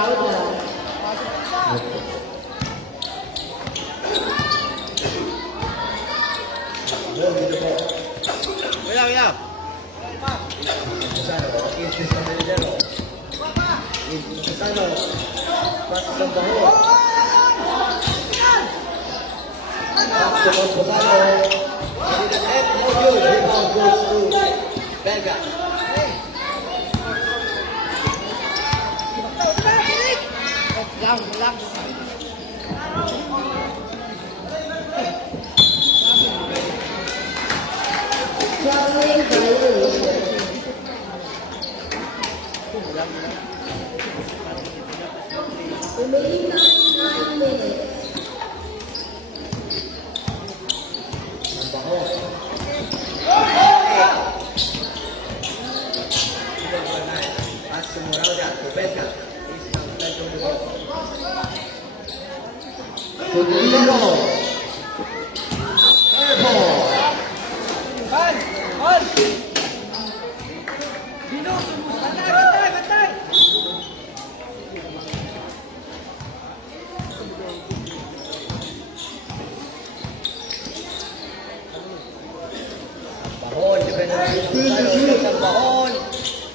Kuya. Remaining 9 minutes.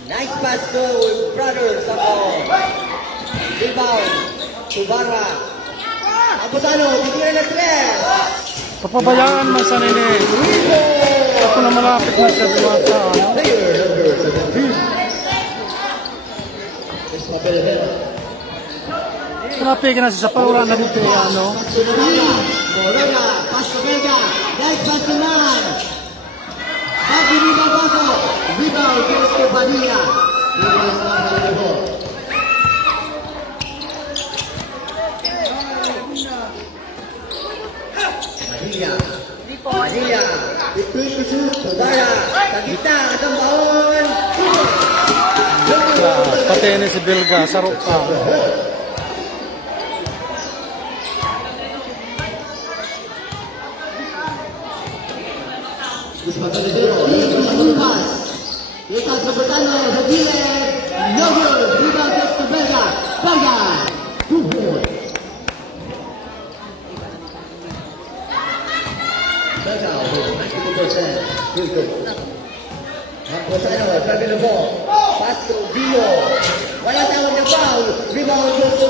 Nice pass to brother Sabon. Rebound to Barra. Abusano, bigyan na 3. Papabayaan man sa nini. Ako na malapit na siya duwa sa ano. Malapit na siya sa paura na dito ano. Morena, pass to Vega. Nice pass to Man. Bagi rebound pasok. Rebound goes to Padilla. Rebound sa Padilla. Padilla. Between the shoot. Tudara. Sa gitna. Asang baon. Pati ni si Bilga sa rupa. Ikas Robertano sa gilid. No good. Rebound goes to Berga. Berga. 2 points. Berga with 92%. Good goal. Robertano grabbing the ball. Pass to Gio. Wala tawag na foul. Rebound goes to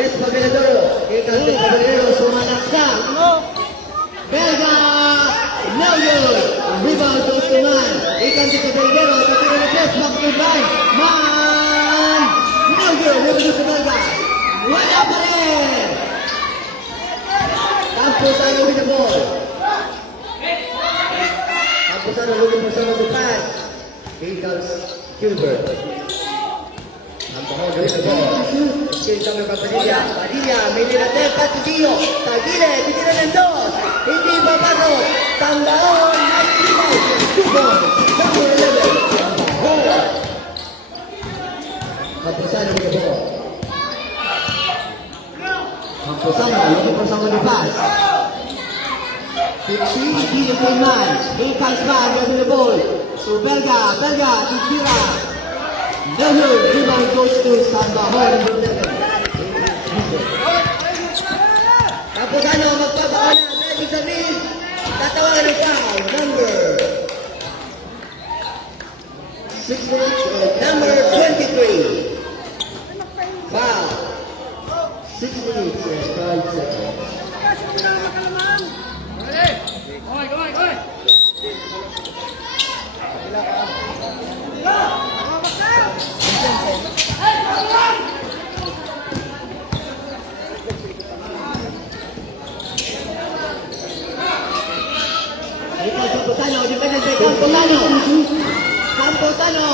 Despabeladoro. Ikas Despabeladoro sumalaksa. Berga. No good. Rebound goes to Man. Ikan di Pedro, tapi ada press back to Man. Man. No good. Rebound goes to Berga. Wala pa rin. Campusano with the ball. Campusano looking for someone to pass. Here comes Gilbert. Campusano with the ball. Exchange kami pa Padilla. Padilla, may nilate. Pass to Gio. Sa gilid, titira ng 2. Hindi papasok. Tambaon. Nice rebound. 2 points. Number 11. Tambaon. Campusano with the ball. Campusano looking for someone to pass. 50, Gio kay Man. Here comes Man, getting the ball. So Berga, to Tira. No good. Rebound goes to Tambaon. Number 11. Campusano magpapakala. Ibig sabihin, tatawagan ng foul. Number 6 minutes. Number 23. Foul. 6 minutes and 5 seconds. Campusano, defended by Campusano. Campusano.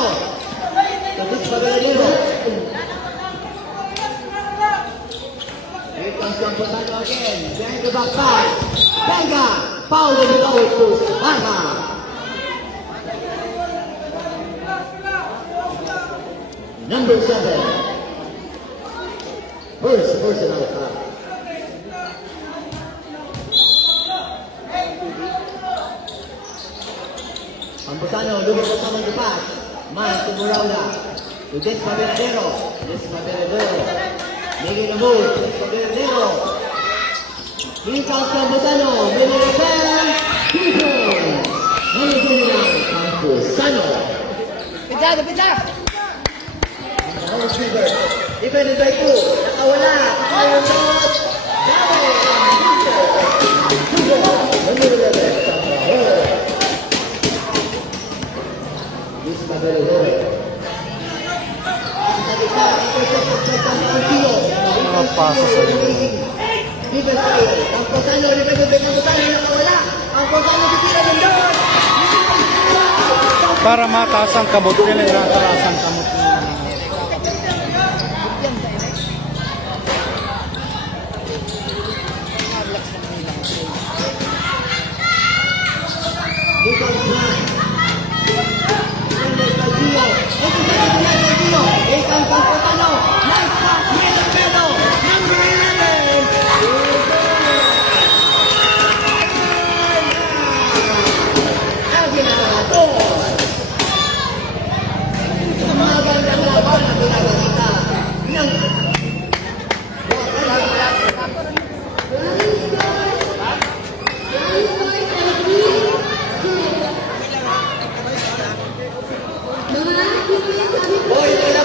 To Despabeladero. Here comes Campusano again. Behind the back pass. Berga. Foul on the goal to Barra. Number 7. First personal foul. Campusano looking for someone to pass. Man to Muraula. To Despabeladero. Despabeladero. Making a move. Bernardino. Here comes Campuzano. Making a pass. 2 points. Campuzano. Now Trigger. Defended by 2. Nakawala. Iron shot. Dami. Number 11. Sampaol. Luis Magaloro. Sa gitna. Intercepted by Sampaol. Mga pasa sa inyo. Defense A. Campuzano. Defended by Campuzano. Nakawala. Campuzano titira ng doon. Para mataas ang kamot nila, mataas ang kamot nila. Lucas Blanc. Defended by Gio. Defended by Gio. Here comes Campuzano. Nice pass. Melo Melo. Number 11. Aguinaldo. Magandang laban ang pinagkakita ng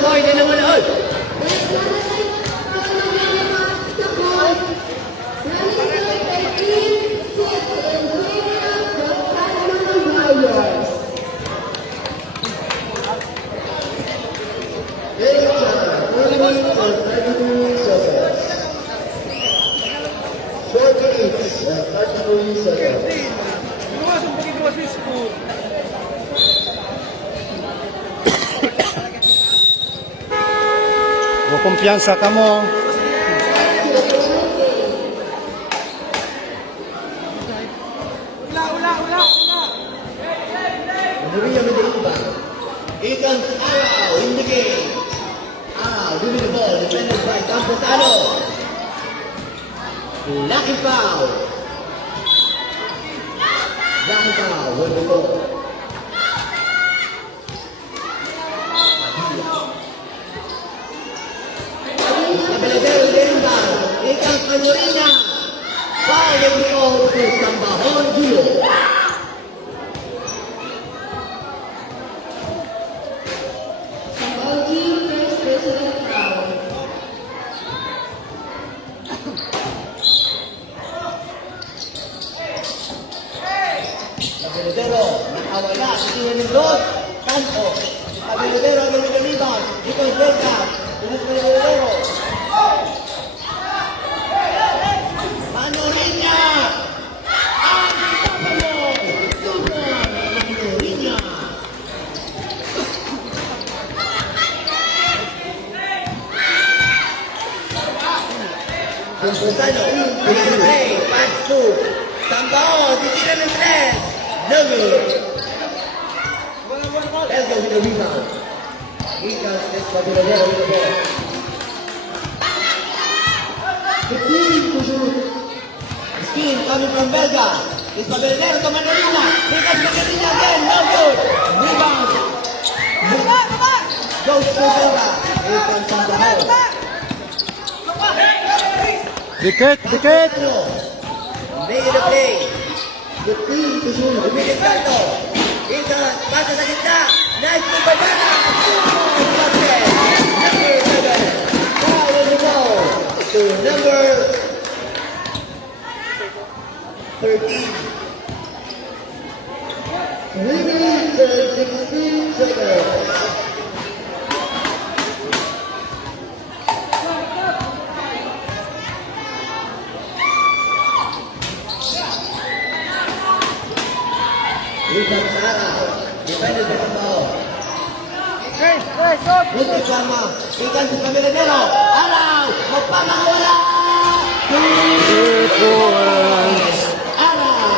boy, di na manood. Kumpiyansa ka mo. Maria Medeiba. Here comes Arao in the game. Arao giving the ball, defended by Campuzano. Lucky foul. Lucky foul, where we go. Cabelladero Denba. Here comes Manorina. Foul will be called to Sambahon Gio. Cabelladero, nakawala, titingnan ng dos, Tanto. Cabelladero, again with the rebound. Because Belka, tumus pa yung Cabelladero. Manorina! Unstoppable! Super! Manorina! Campuzano, bigyan ng play, pass to Sambao, titira ng tres. No good. Let's go with the rebound. Here comes Cabelladero with the ball. The team to shoot. Scheme coming from Belga. Cabelladero to Manorina. Here comes Manorina again. No good. Rebound. Goes to Belga. Here comes Sambao. Dikit, dikit. Make it a play. The team to shoot. Umilis Santo. Here comes. Pasa sa gitna. Nice move by Belga. Basket. Number 7. Foul in the ball. To number 13. Winning the 16 seconds. Here comes Arao. Defended by Sambao. Luis Palma. Here comes Cabelladero. Arao. Magpapakawala. 3 points. Arao.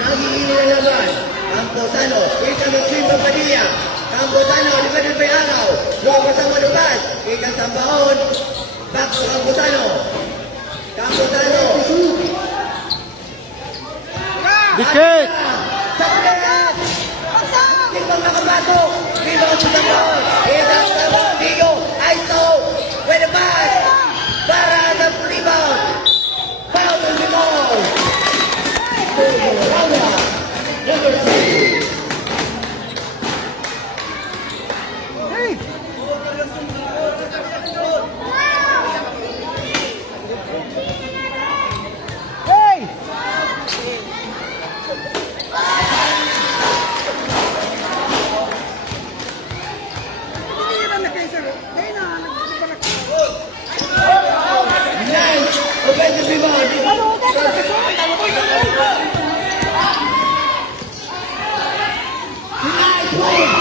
Nagiging na naman. Campuzano. Here comes Chimba Padilla. Campuzano. Defended by Arao. Draw pa sa malupas. Here comes Sambaon. Back to Campuzano. Campuzano. Dikit. Sa taas! Hindi bang nakapasok? Rebound point!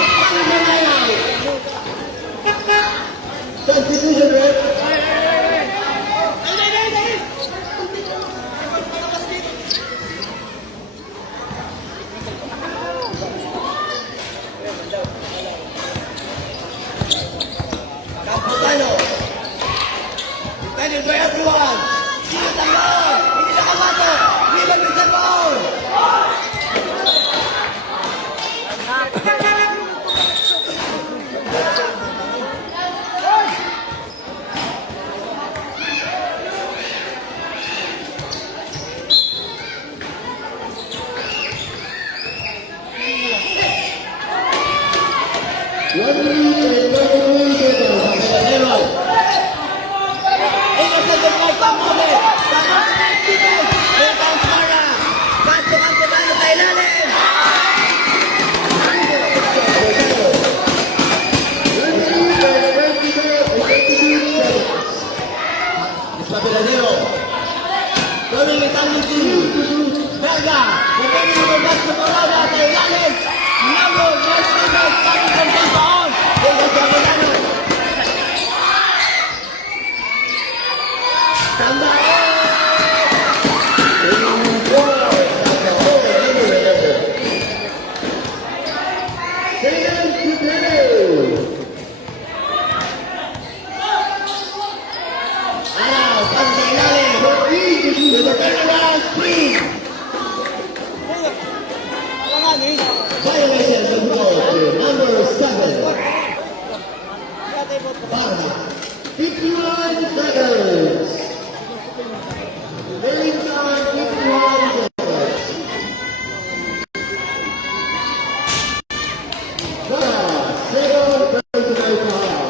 Substitution, right? Campuzano. Defended by everyone. Shoot ang ball. Hindi nakapasok. Rebound with the ball. Violation of rule number 7. 51 seconds. Game time 51 seconds. Second personal foul.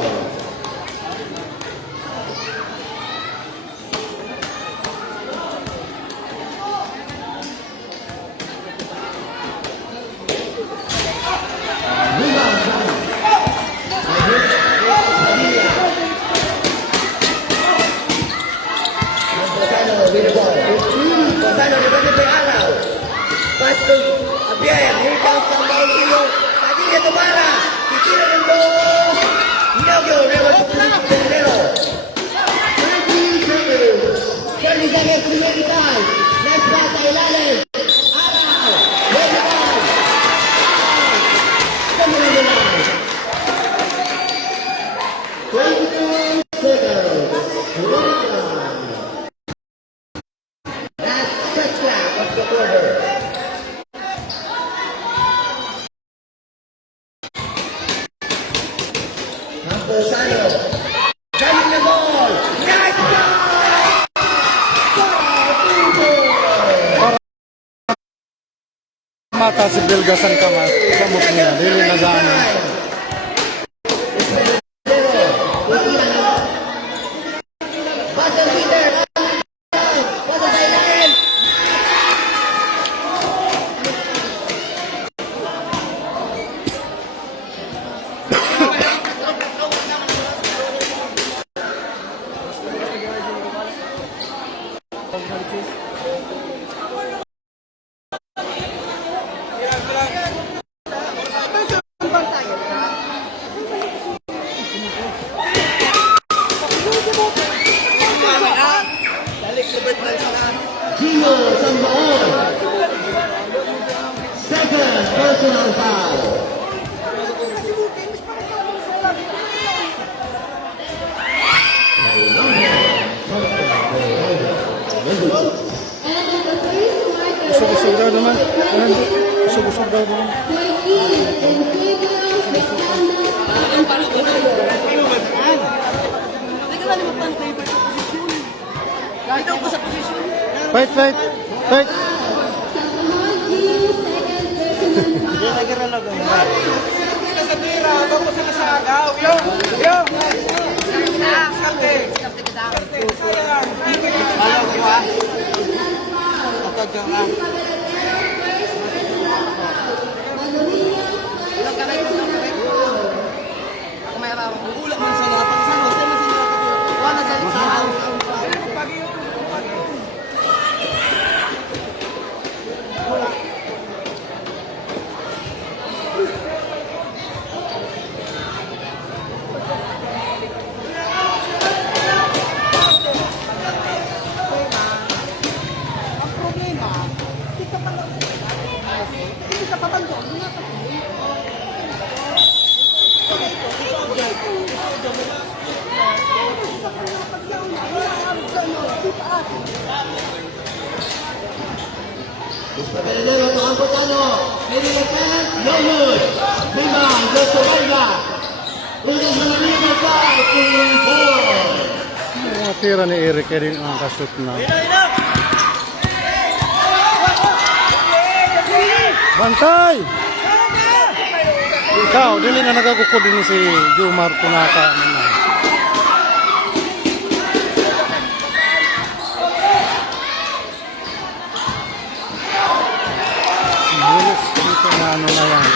Gonzalo, depende pa yung araw. Pass to Abiel. Here comes ang Maulino. Padilla Tumara. Titira ng dos. Inogyo. Reward to Pedro. 30 seconds. 30 seconds. Primary time. Next pass sa ilalim. Araw. Ready time. Kamulang na lang. 22 seconds. Last shot clock of the quarter. Campuzano. Galing na ball. Nice ball! Mata si Bilgasan kamot niya. Dili na daan. Buzzer beater. Buzzer sa ilalim. Gio Sambaon. Second personal foul. Usog-usog daw naman. Usog-usog daw naman. Fight, fight, fight. Pagkakalero, ito ang Potano. Nililakan, no good. Rebound, just a way back. Losing the lead of 5-4. Mga tira ni Eric kaya rin ang kashoot na. Bantay! Ikaw, dili na nagagukod din si Jumar Punaka. Bulis dito na ano na yan.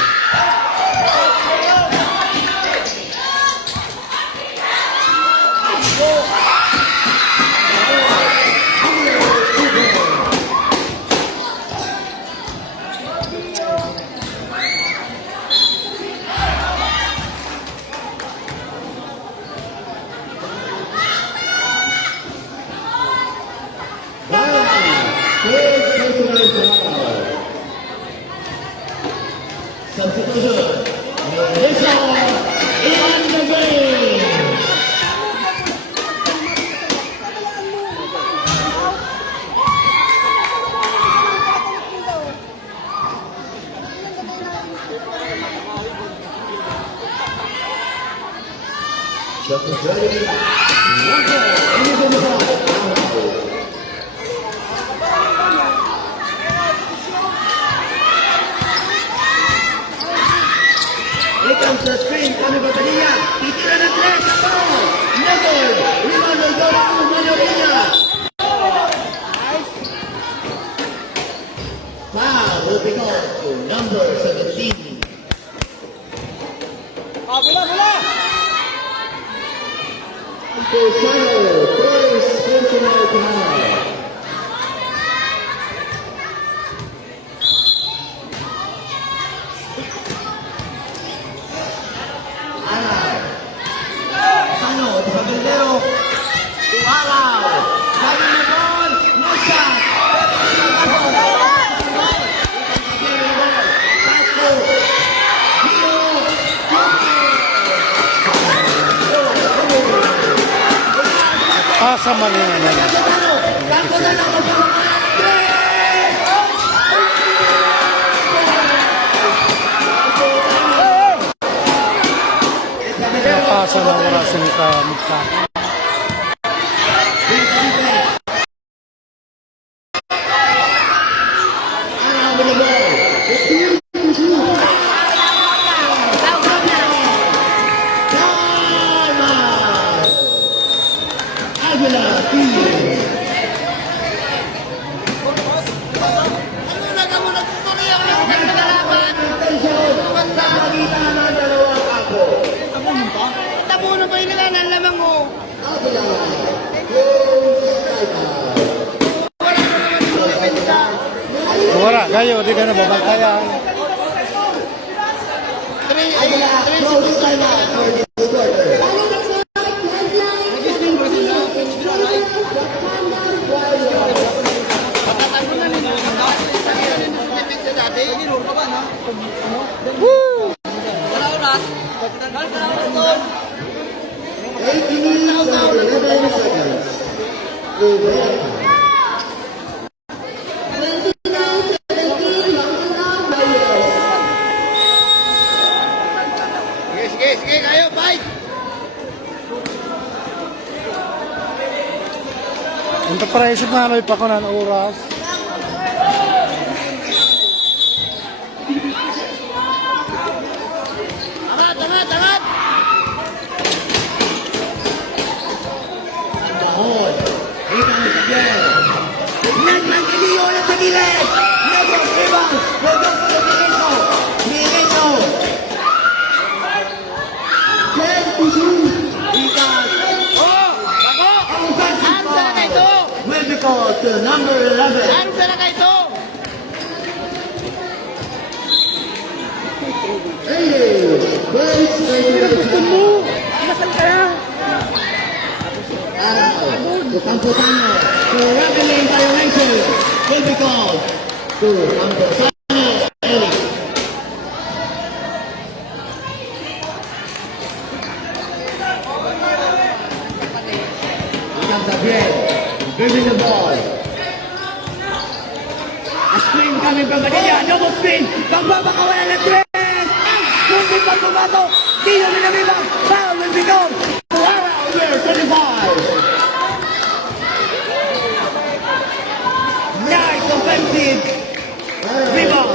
Substitution. This one in the game. Here comes the screen, kami Batanilla. Titira ng tres, ako! Never! Rebound will go to Manolina. Foul will be called to number 17. Posano, first personal foul. Posano, Pagkaldero. Tuwalaw. Sabi na ball. No shot. Pasa man yun naman. Pasa na wala sinita mukha. Tabuno ko yung nalalaman mo. Wala, kayo, di ka na babantayan. Close timeout for this quarter. Wala oras. 18 minutes and 11 seconds. Over. 29-17, Rockland Warriors. Sige, kayo, bye. Untuk para isip na ano pa ko ng oras. Angat. Dahon. Here comes again. Nesman Cadillo ulit sa gilid. Never rebound. Will go for Mileso. Mileso. 10 to shoot. Ikas. Offensive Ano talaga ito? foul. Will be called to number 11. Ano talaga ito? First personal foul. To Camposano. So reveling violation will be called to Camposano. Eric. Xavier, dribbling the ball. A screen coming from Padilla, double screen, pagbabakawalan ng tres! Hindi pa pumasok, Dio Minamiba, foul will become Tuara over 25. Nice offensive rebound.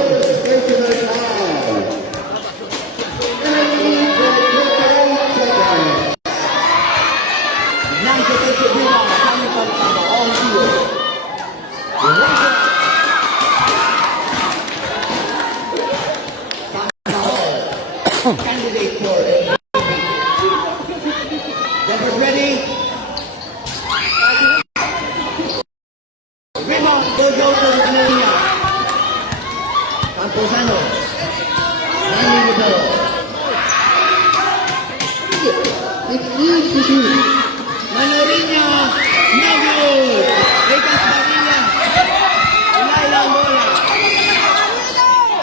Nice offensive rebound coming from Samba on field. Candidate for it. Jeffers ready. Rebound, Gojo to Manarina. Camposano. Manning the ball. It's easy to do. Manarina. No good. Lucas Padilla. Laila Mola.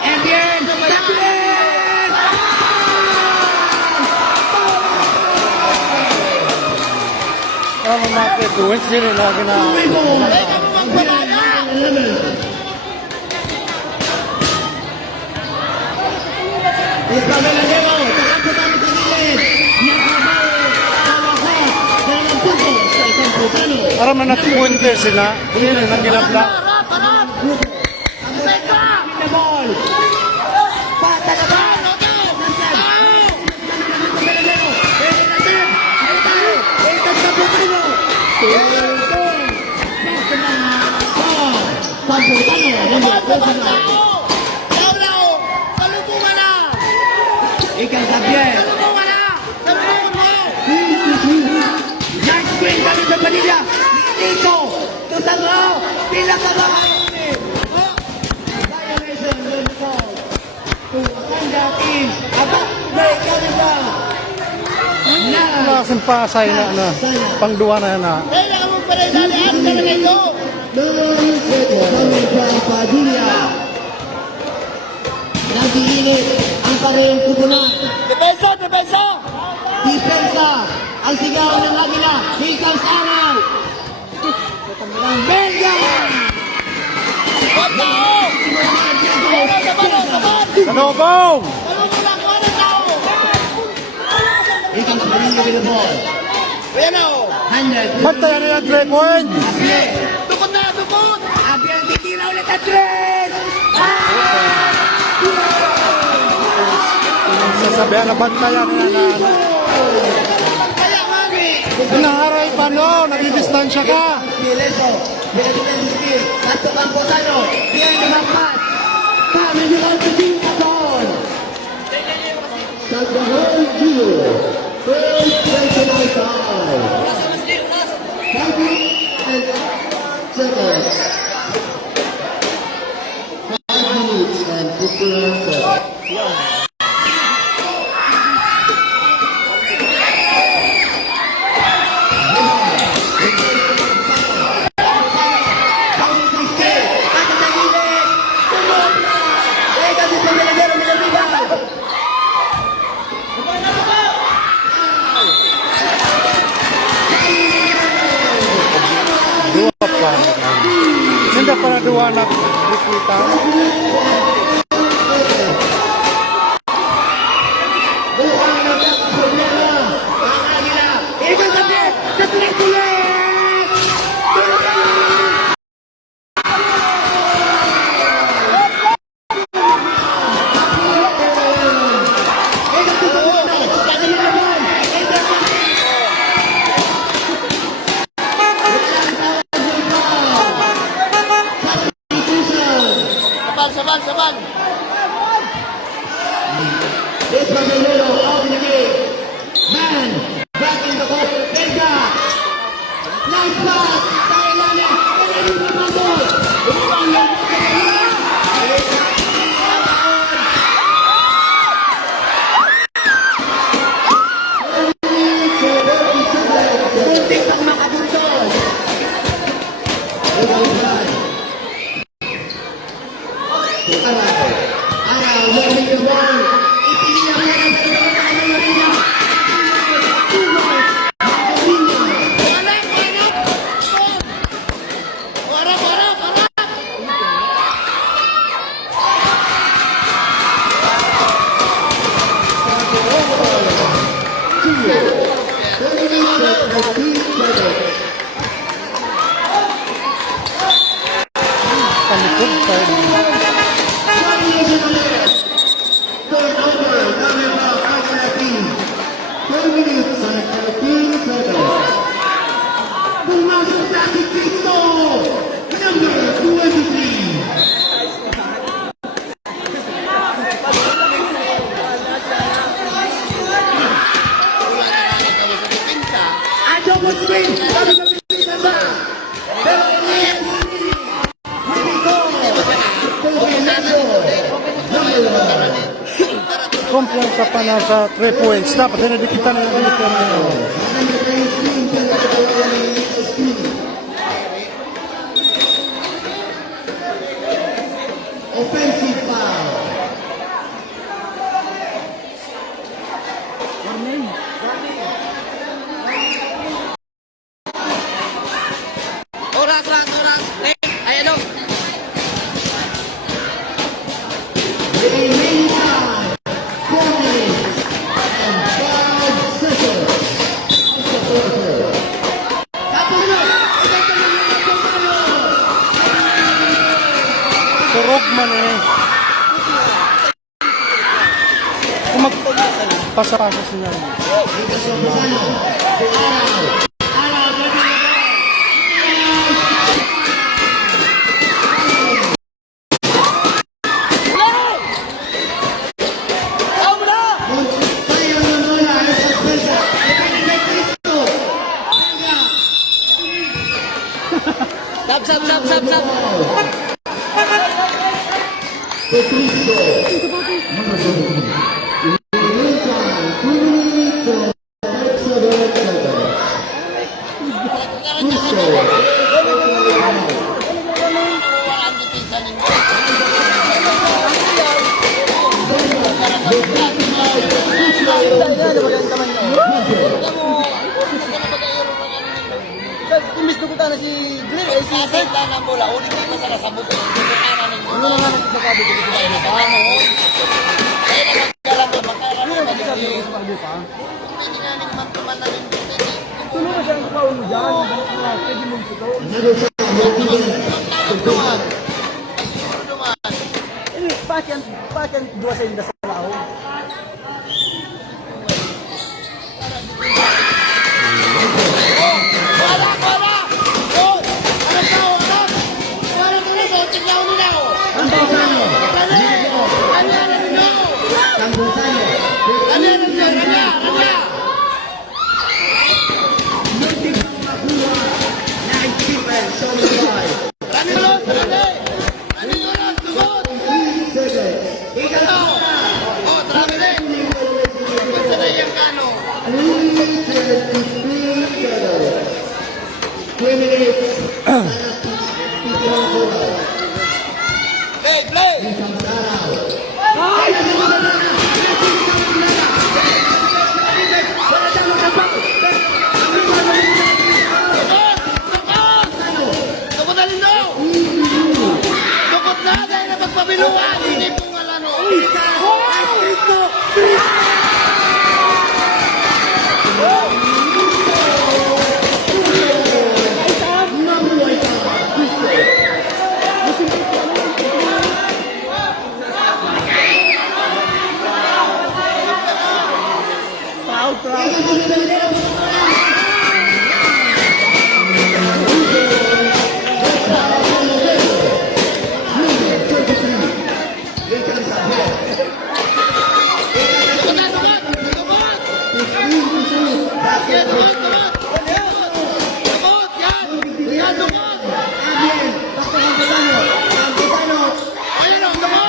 And here, Sanchez. Ano natin, tuwins din lagi na. Isabela Demo, takbo tayo sa gilid. Nakabal sa lakas. Dalawang punto sa isang pusano. Para man nag-pointer sila, hindi na nagilabla. Harap, harap! Rebecca! The ball. Pasa na ba? Ikan Xavier. Nice screen kami sa Padilla. Nico. Tusang pila sa bahay. Violation will be called to Wakanda team. Abang break kami ba? Lakas pasay na, pangduwa na. Kailangan mo pa rin dalihan sa ito! Coming from Padilla. Nag-iinit ang parehong kubunan. Depensa! Depensa! Depensa. Ang sigaw ng Agila. Here comes Aral. Ng Benga. Huwag tao! Saban! Saban! Kanobong! Ano mo lang? Ano tao? Here comes Marinho with the ball. Ayan o! 100. Bantayan nila 3 points! Abiel. Tukod na! Tukod! Abiel titira ulit ang tres. Sasabihan na bantayan nila na Kaya mami! hinaharay pa no, nagdidistansya ka. Pileso. Pinagbitan si Steve. Pasok ang Botano. Behind the back pass. Coming without the team sa ball. Sa Gahol Gilo. First personal foul. seconds. 5 minutes and 59 seconds. Dua pa. Hindi pa na duwa na kita. Saban! Saban! Saban! This was a little out in the game. Man, back in the court. Benga. Nice pass. Tayo lang yan. Pwede yung pagpapol. Ibang yan. Muntik pang makabuntos. Araw, learning the ball. Ipinila mo na ba ito sa Manarina? full screen. Sabi ng pilitan ba? Pero Elias Mexico. Combinado. Number 1. Kumpiyansa pa na sa 3 points. Dapat dinidikita na yung dito. Offensive foul. Oras. Ay, ano? Remaining time, 4 minutes and 5 seconds of the quarter. Tapos na! Turog man eh. Kung magpasa-pasa siya. Lucas Lopezano, to Aral. Aral, sayang ng bola, esa suelta. Depende de Cristo. Venga. Sab. De Cristo. Number 17. Meantime, 2 minutes of extra seconds. Cristo. Walang dipisa ninyo. Imbis na kuta na si Glenn, eh si Sasenta ng bola, ulit dito sa nasabot. Ano ninyo? Ano nga nagsasabi ko dito tayo sa ano? Kaya na magkalam mo, magkalam Ano mo. nga nagsasabi ko sa pagbo pa? Hindi nga ning man na rin dito. Tuloy na siya ang kapaon mo dyan. Pwede mong ito. Another time, repeating. Duman. Eh, pakyan dua sa inda sa lao. Wala! Oh! Ano ka? Wala ko na sa tignaw nila ko. Campuzano. Ano yan ninyo? Campuzano. Ano yan ninyo? Rana! Nice defense, show me why. Rana! Ano yun? Tugod! 3 seconds. Ikaw! Oh, trabe rin! Basta na yung kano. 3:23 seconds. 3 minutes. Play! Tugod na rin daw! Tugod na dahil na magpabiluan! Hindi pong alano!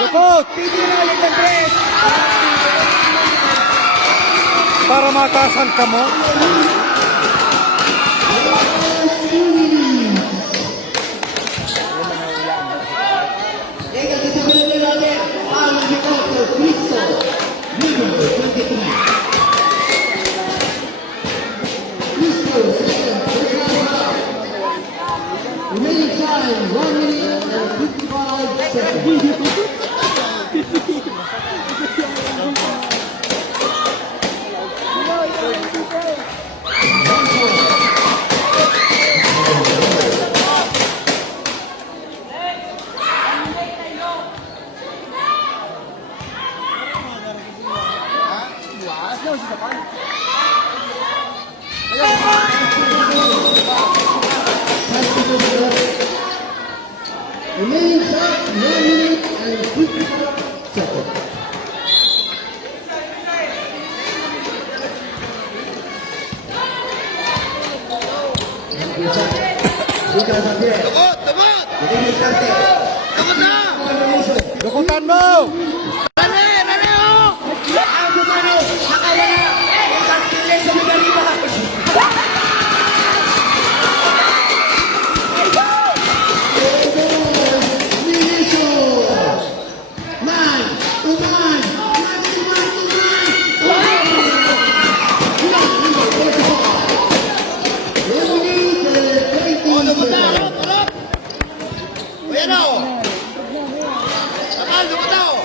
Dukot! Para matasan ka mo. Llega el disciplina de Roger. Pablo Giotto, Cristo. Number 23. Cristo, second, first half. Remaining time, 1 minute and 55 seconds. Remaining time, 1 minute and 55 seconds. Dito sa Javier. Tukot! Tukot! Hindi diskarte. Tukot na! Dukutan mo! Rale! Rale, oh! Ang Gusano, nakawala. Ang Castiles sa Megaliba. Oh, tukot na! Tukot! Tukot! O, yan, oh! Sakal, tukot na, oh!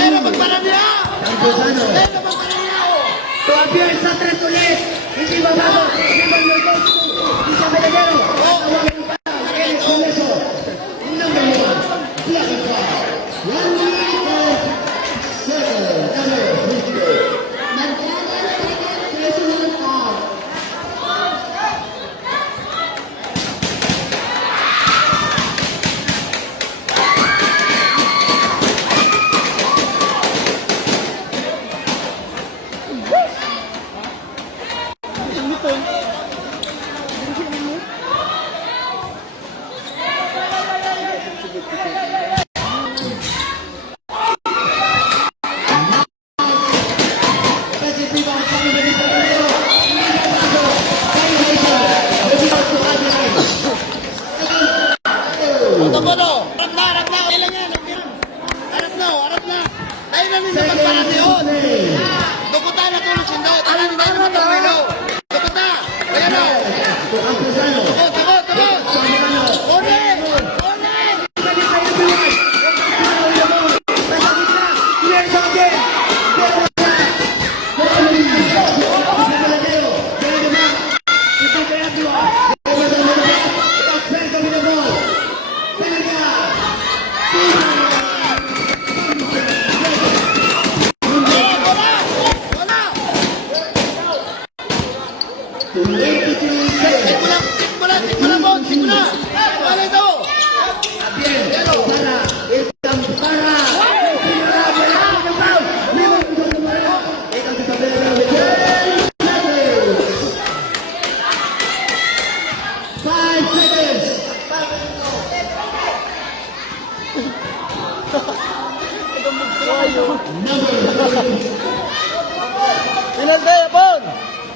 Eh, napagparan niya! Ang Gusano. Eh, napagparan niya, oh! To Javier sa tres ulit. Hindi mababa. Hindi maglulog. Hindi siya medalero. Tawagan pa. Eric Coleso. Number 1. Black Car. 1 minute and 7. Number 50. Magkano second personal foul? Kasi Pipa ang sabi na dito. Rebound to Adelaide. Tukot, oh! Harap na! Harap na! Ilan yan? Harap na, oh! Harap na! Tayo na rin napagparan niya, oh! Tukutan na tulog sindo! Tara na tayo napagpapilo! Tukot na! Ayan, oh! To ang Gusano. Tukot! Tukot! Tukot! Samano. Ulit! Ulit! Balik kayo buwan. Nasa gitna. Clear sa akin. Pero wala. Isa medalero. Kaya naman. Ito kaya buwan. Kaya sa mga transfer kami ng ball. Talaga. Wala! Wala! 23 seconds. Tik mo lang! Tik mo lang! Tik mo lang! Wala ito! Bien, para el Campara. Five seconds. Pinagde, Bon!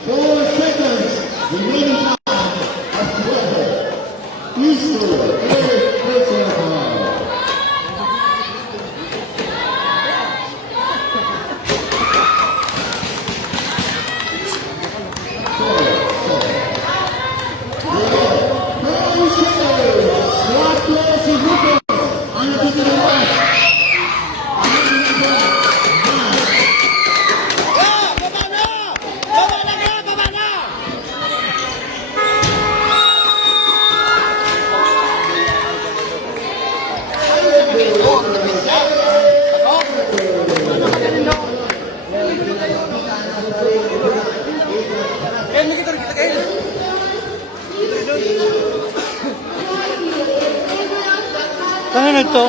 4 seconds. Remaining time of 12. Easter. Personal foul. Ah! Baba na! Baba na ka! Baba na! Kaya ito?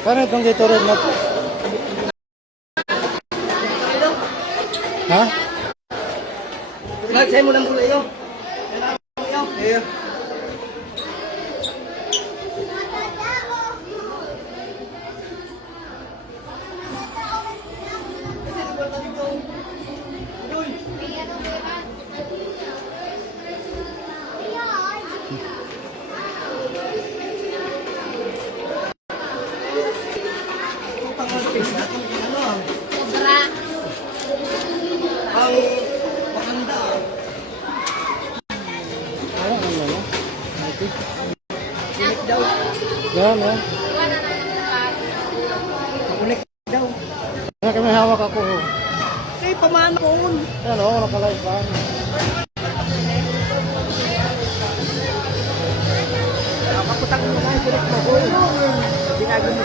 Kaya itong Gatorade na ito? Ha? Sa'yo mo ng bulo yun. Iyo. Sobra. Ang maganda. Ano ano ano? Unik daw. Yan, ha? Wala na yung pass. Unik daw. Kaya kami hawak ako. Eh, pamano ko. Yan, o, nakalive pa. Kaputang mo na yung kulit mo. Ginagawa mo.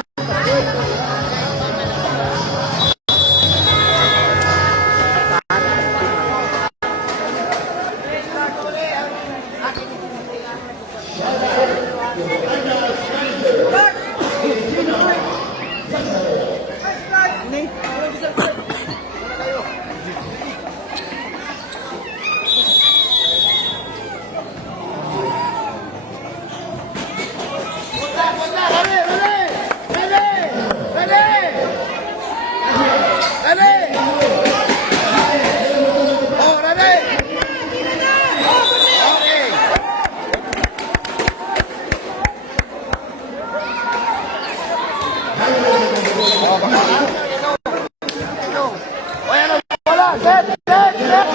Set! Set! Set!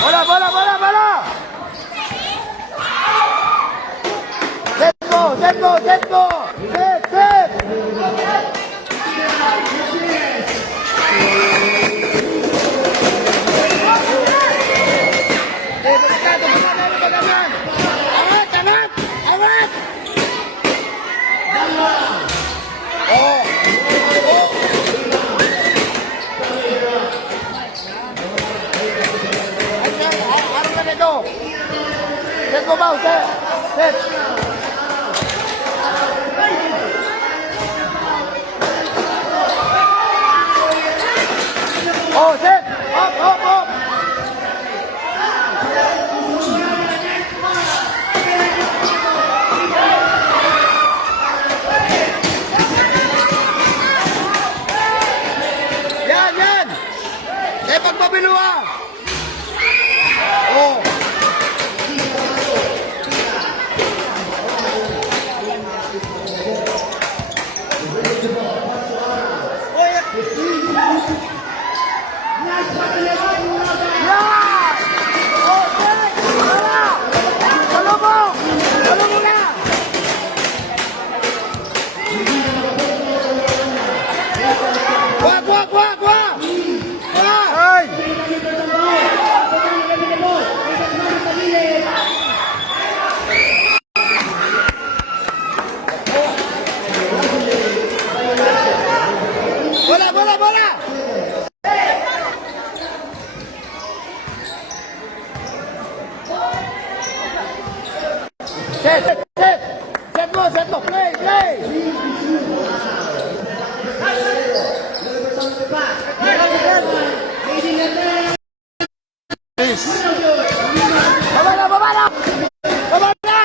Bola! Bola! Bola! Bola! Set mo! Set mo! Set mo! Set! Set! Awat! Awat! Awat! Oh! Oh! Ano na nito? Set mo ba? Set! Set! Oh, set! Up! Up! Up! Yan! Yan! Eh, pagpabiluwa! Oh! Wag! Wag! Wag! Wag! Wag! Ay! Bola! Bola! Bola! Set! Set! Set! Set mo! Set mo! Play! Play! Please. Baba na! Baba na! Baba na!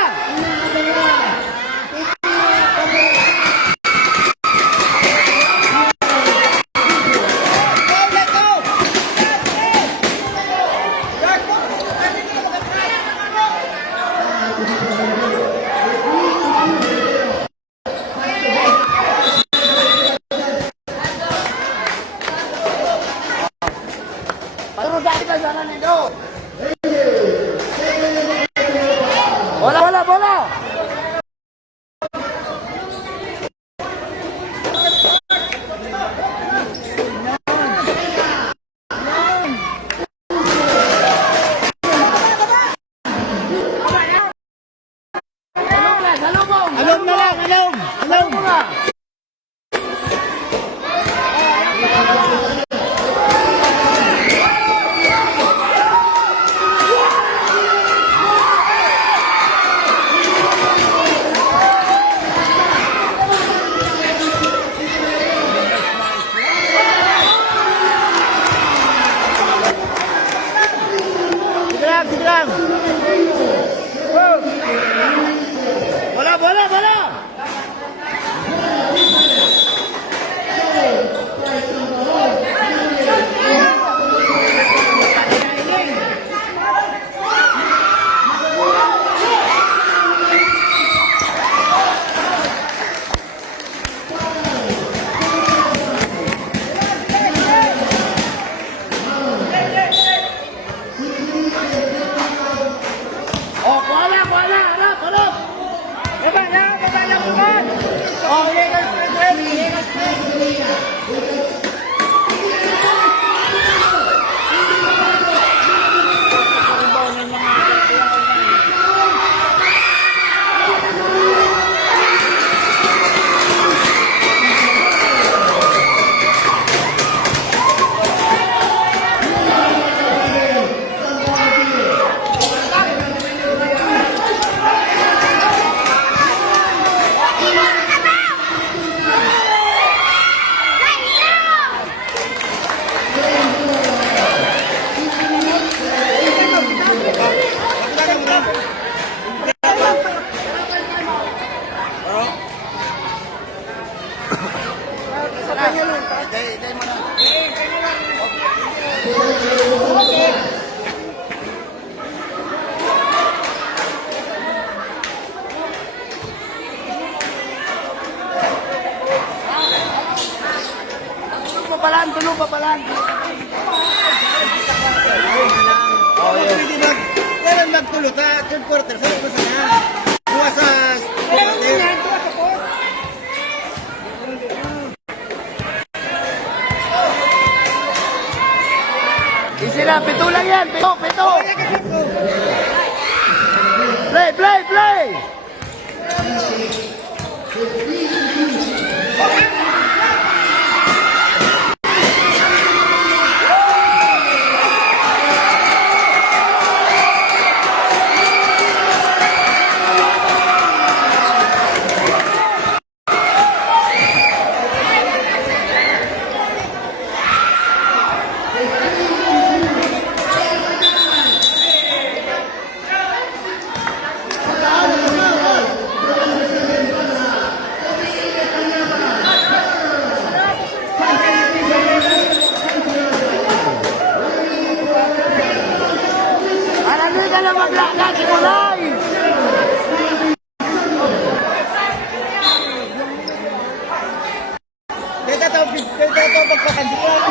Terus dari ke sana Nido. Bola, bola, bola. Alom na lang, alom. Alom na. Sigram. Bola, bola, bola. Oh, bola, bola, harap, harap. Baba na, bukan. Oh, illegal straight, illegal straight. Tulo pa palan. Oh, yes. Pwede kailan magtulo ka, third quarter, sa ito sana. Buwas sa quarter. Easy na, pito lang yan, pito. Play. Marami ka na maglakad, Kulay! Kaya ito pagkakandilan.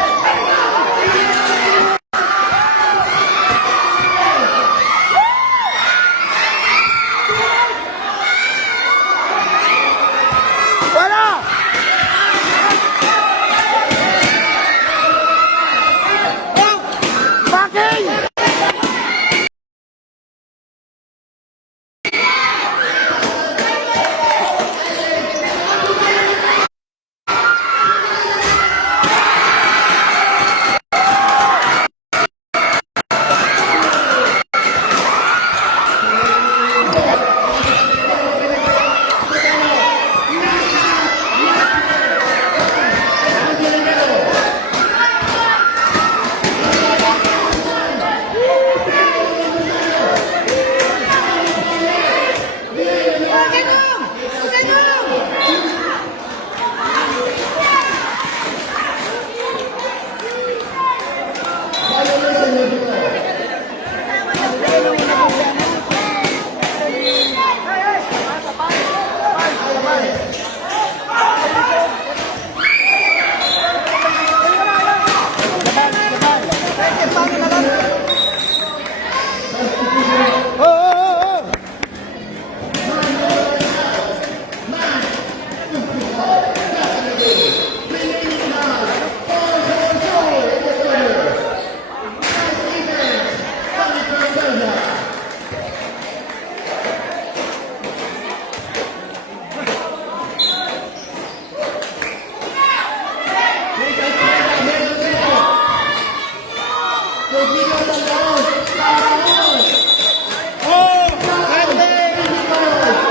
Wala! Bakit?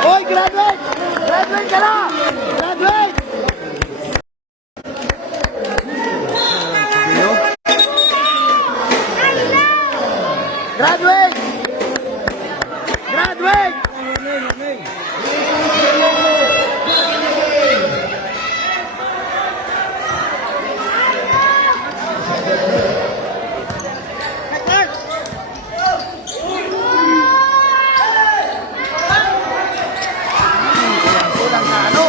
Hoy, graduate! Graduate ka na! Graduate! Graduate! Graduate! Kulang na ano?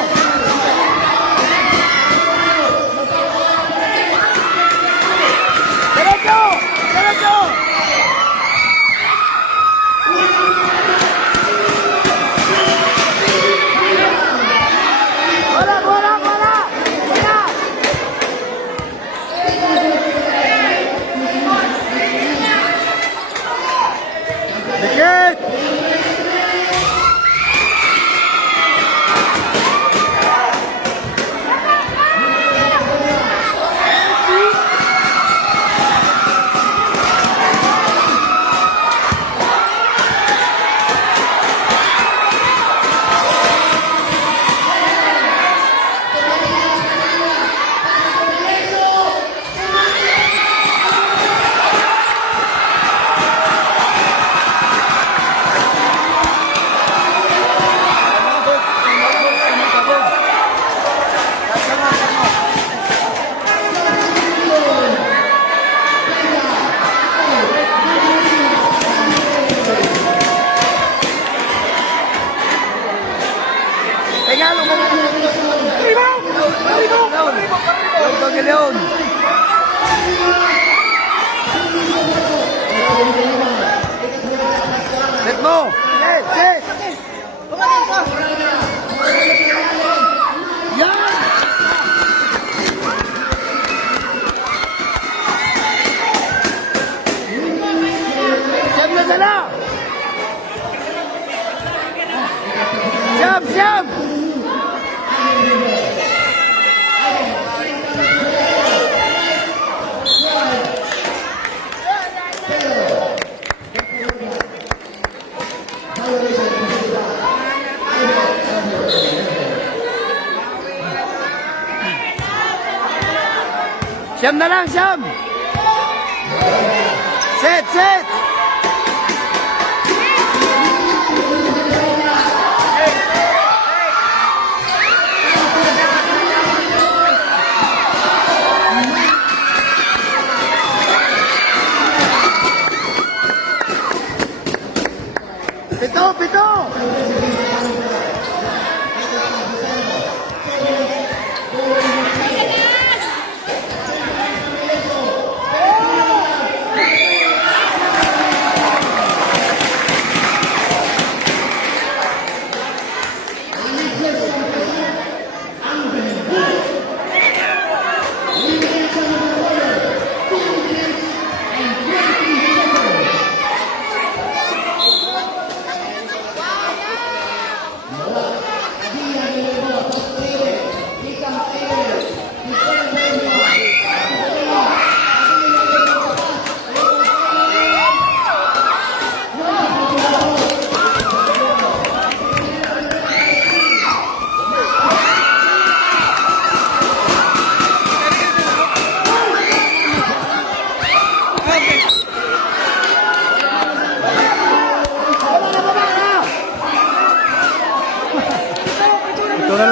Regalo mo. Rebound! Yung Pagilion. Set mo. Set. Yan! Siyam na sila! Siyam! Siyam na lang, siyam! Set! Pito!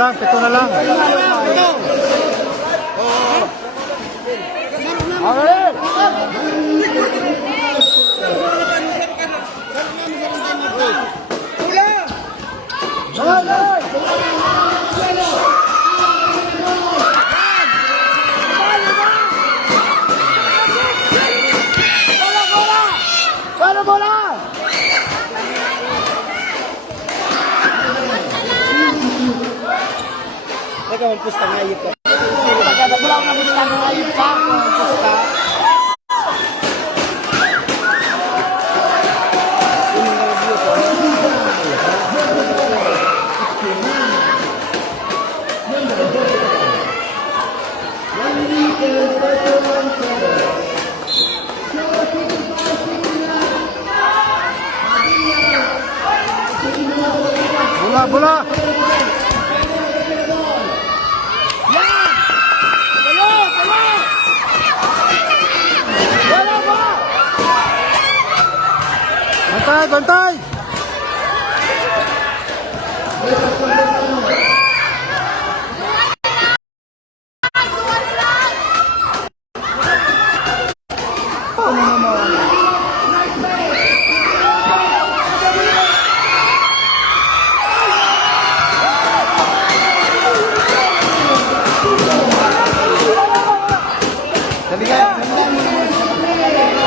Pito na lang. Pusta nga yun pa. Wala akong napusta nga yun pa. Pusta. Bola! Bantay!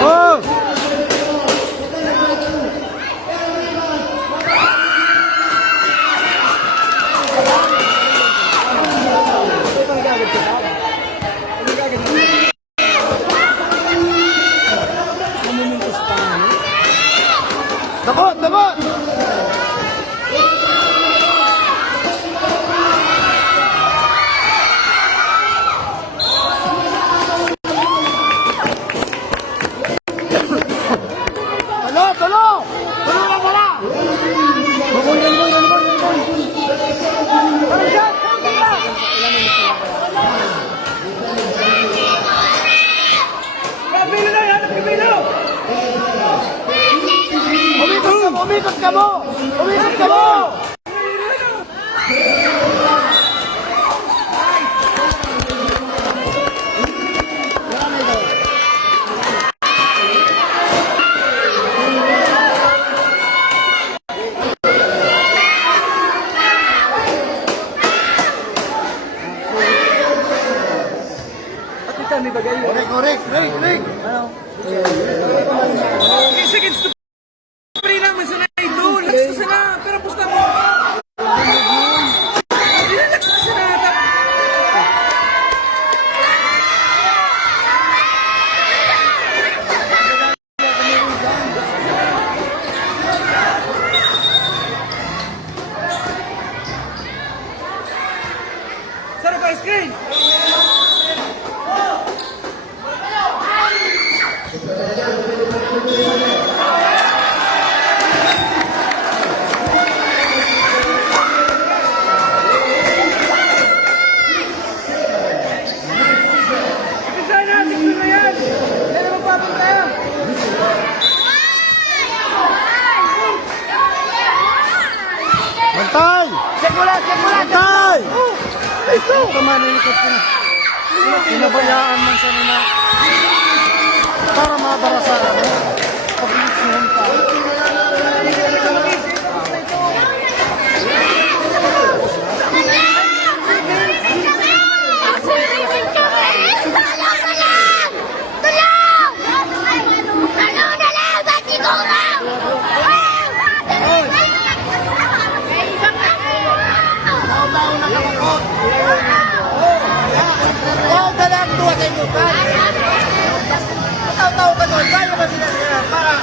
Oh! Dapat! Talo! Talo na pala! Umikot ka mo! Correct. Ring. Seconds to pre naman sa na ito. Lakas na sana. Pero pusta mo. Relax na sana. Sarap pa screen. Bantay! Bantay! Ito! Kamanikot ko na. Pinabayaan man siya nila. Para mabarasa na. Pag-ilis niyan pa. Tahu-tahu ka doon, kaya ba sila nila para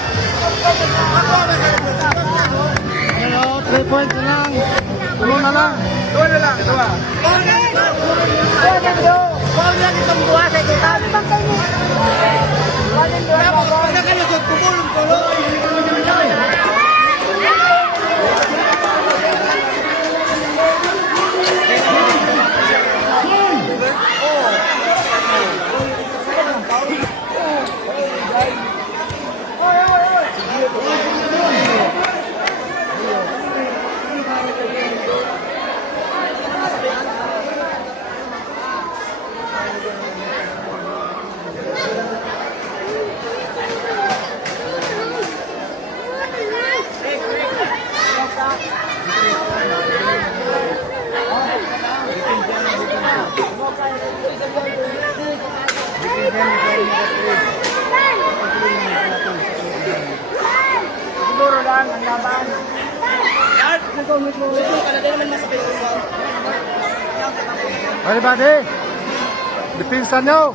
makuha ba sa resulta? Ayo, 3 points na lang. Tulo na lang. Tuwa na lang, tuwa. Huwag lang itong buha sa ito. Pag nakalusot, pumulong ko. Siguro lang ang laban. Everybody, dipinsan nyo.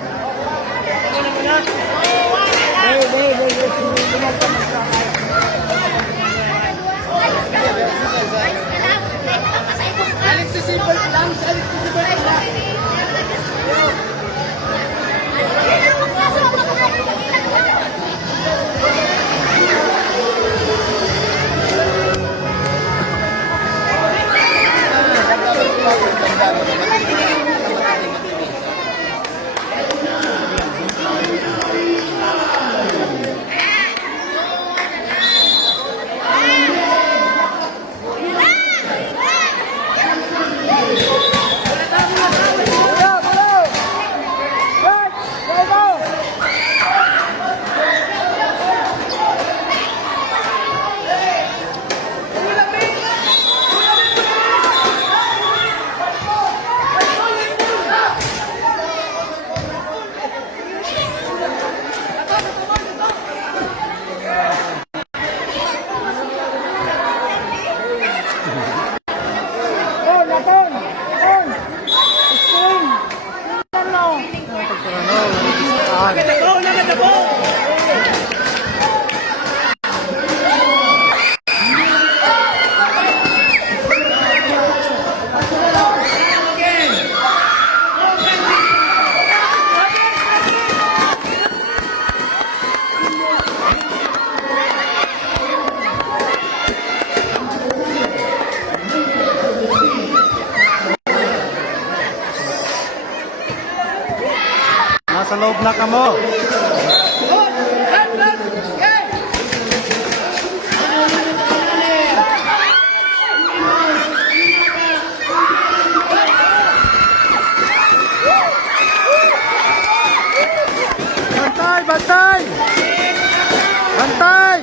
Nasa loob na kamo. Bantay! Bantay! Bantay!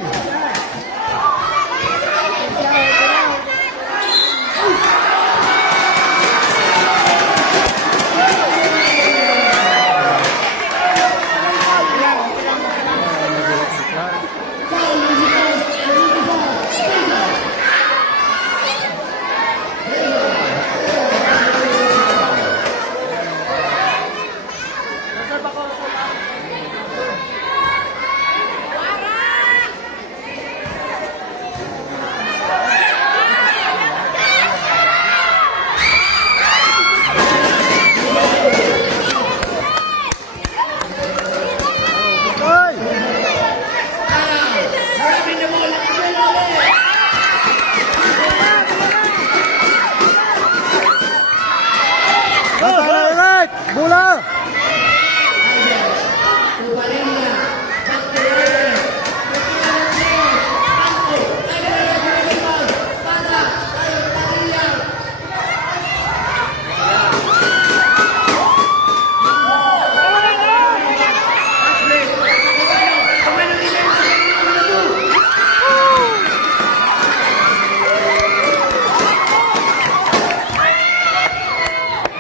Bantay right! Bola!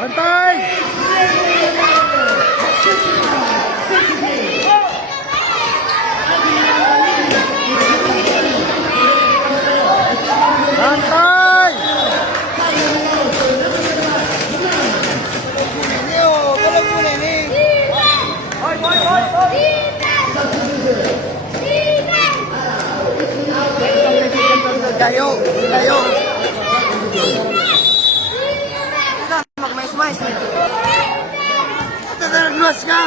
Bantay! Bantay! Dayo! Dayo! Mag-mais-mais. Tataraglas ka!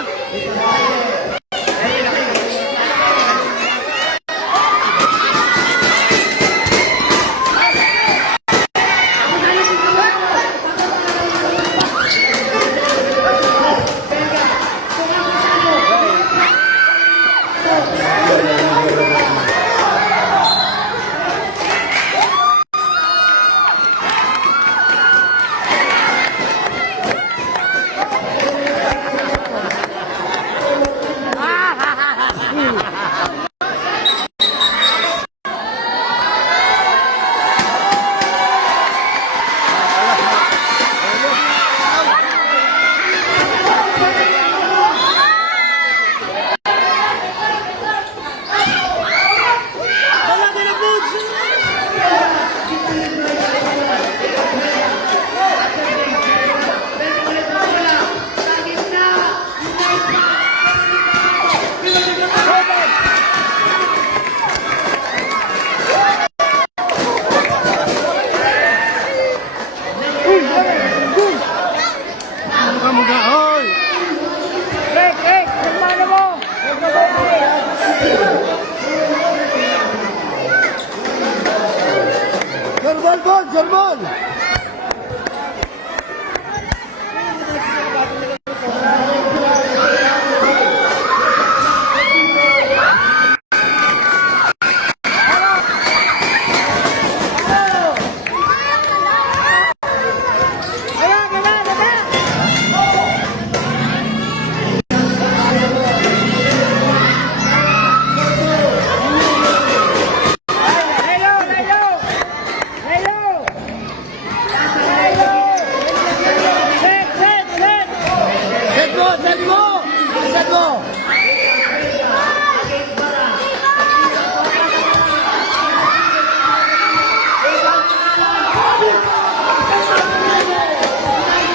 Jorbol! Jorbol!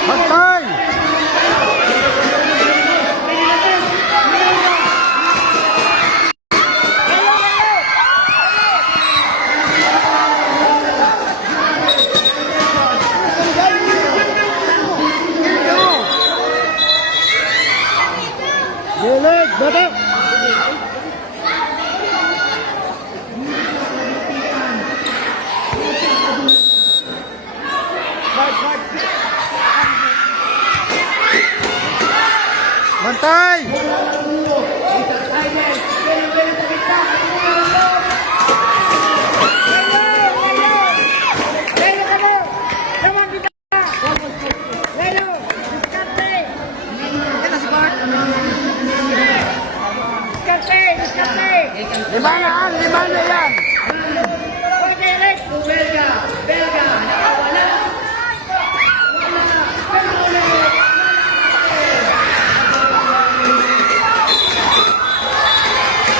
Bantay! Gilid! Batak! Bantay! Lima na yan!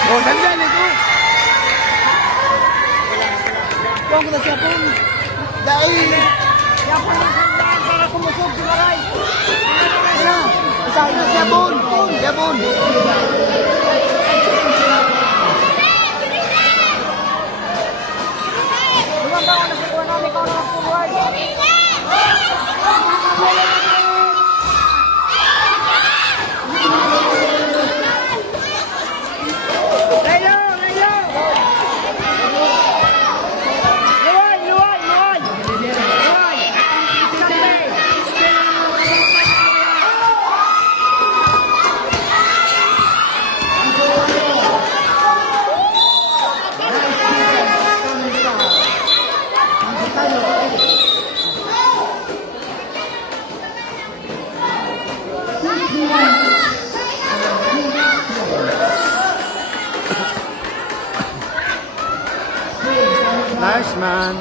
Oh, sandali ito! Huwag ko na siya po. Dahil! Siya po na siya para kumusog si Maray. Kaya, isahin na siya po. Siya po. Huwag ba ako na siya po namin kung ano po buhay? Nice man.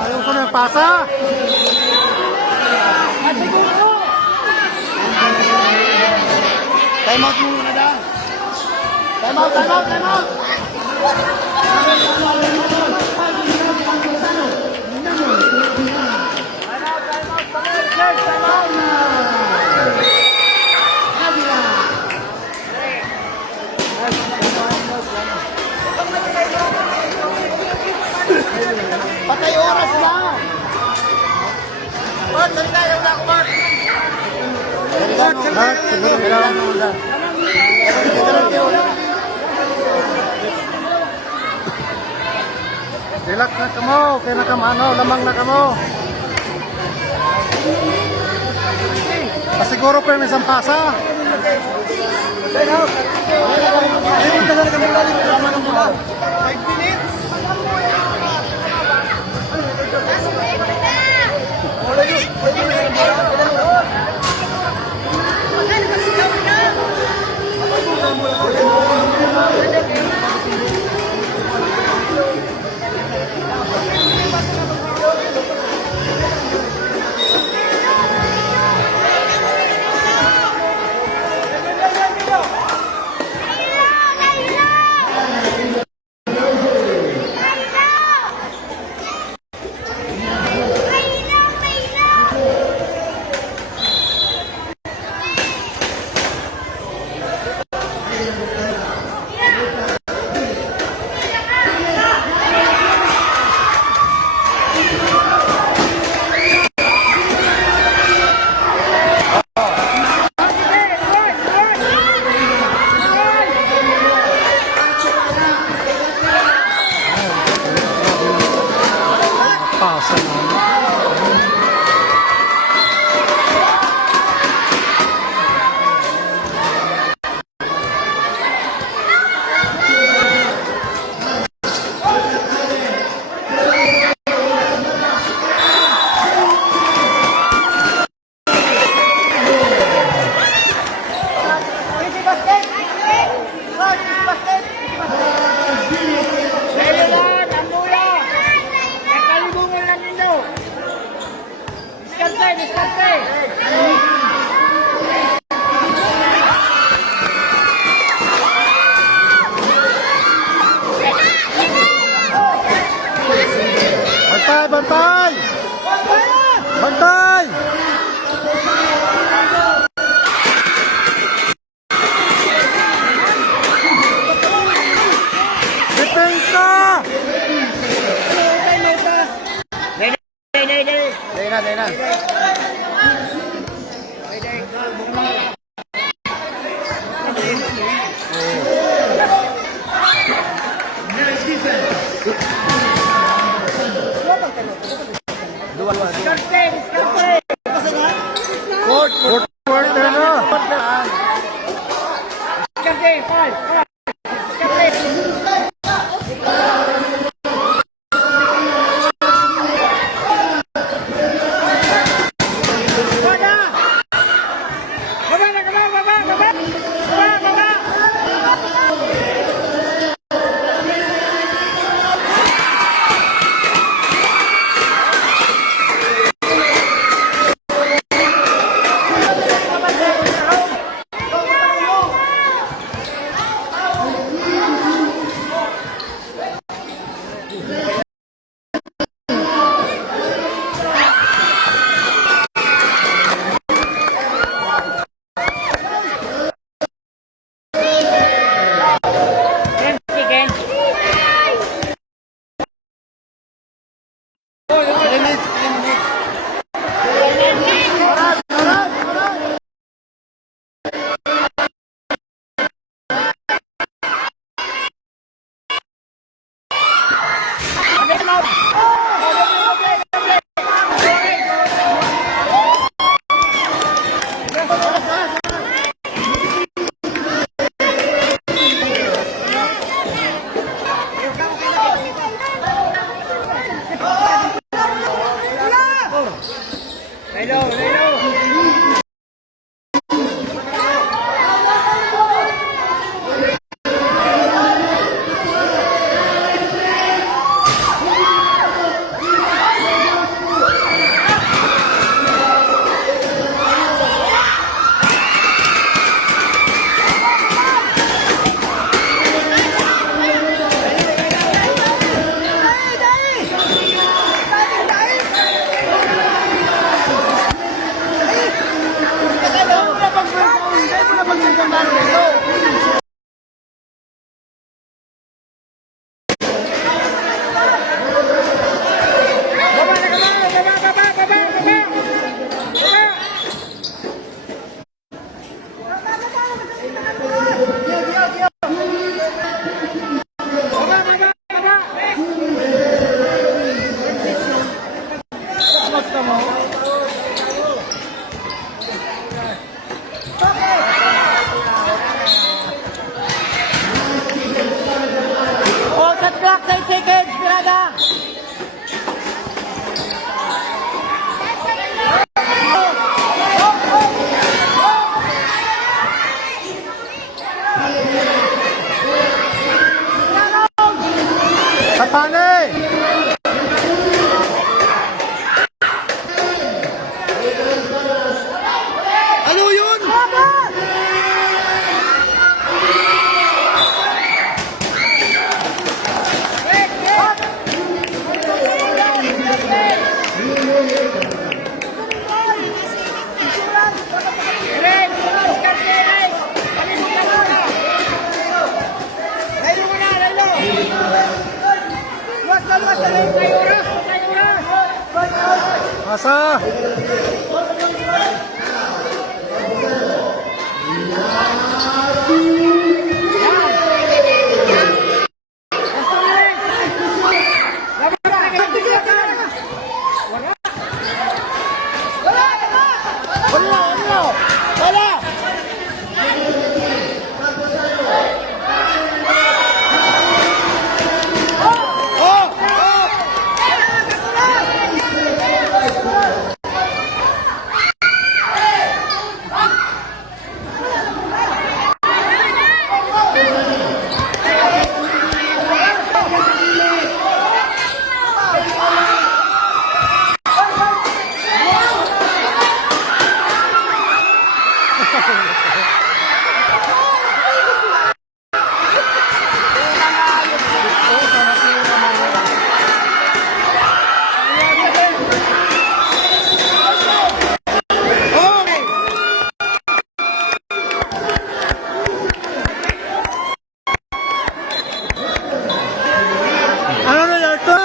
Ayaw ko na yung pasa. Time out muna na. Time out, time out, time out. Patay oras na. Bart, salita yung na ako, Bart. Bart, salita yung na ako. Relax na kamo, kaya na kamano, lamang na kamo. Pasiguro pa yung isang pasa. Pasa na. Bantay, bantay! Bantay! Depensa! Dahil na. Fourth quarter na. Pasa. Ano na yan to?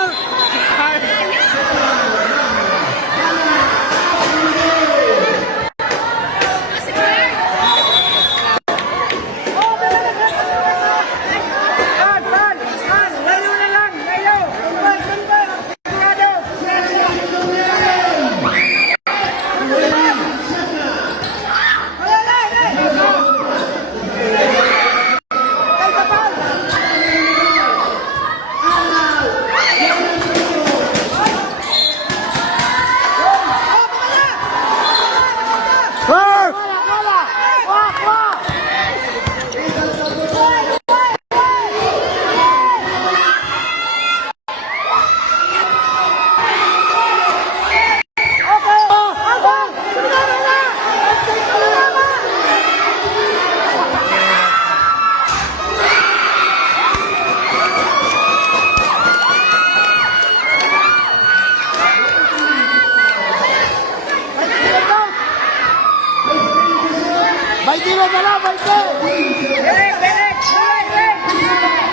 Baiti mo pala, baiti! Direk, direk! Direk, direk!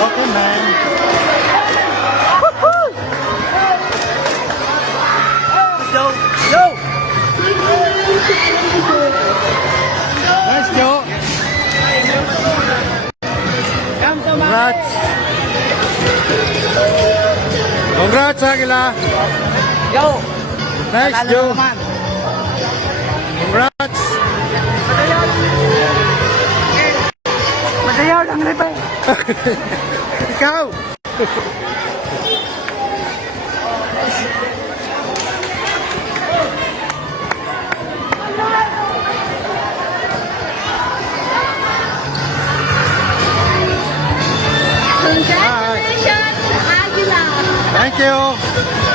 Okay, man. Yo, yo. Nice, Joe. Congrats. Congrats, Agila. Yo! Nice, Joe. Congrats. Madayaw lang rin ba? Ikaw. Congratulations, Aguila! Thank you.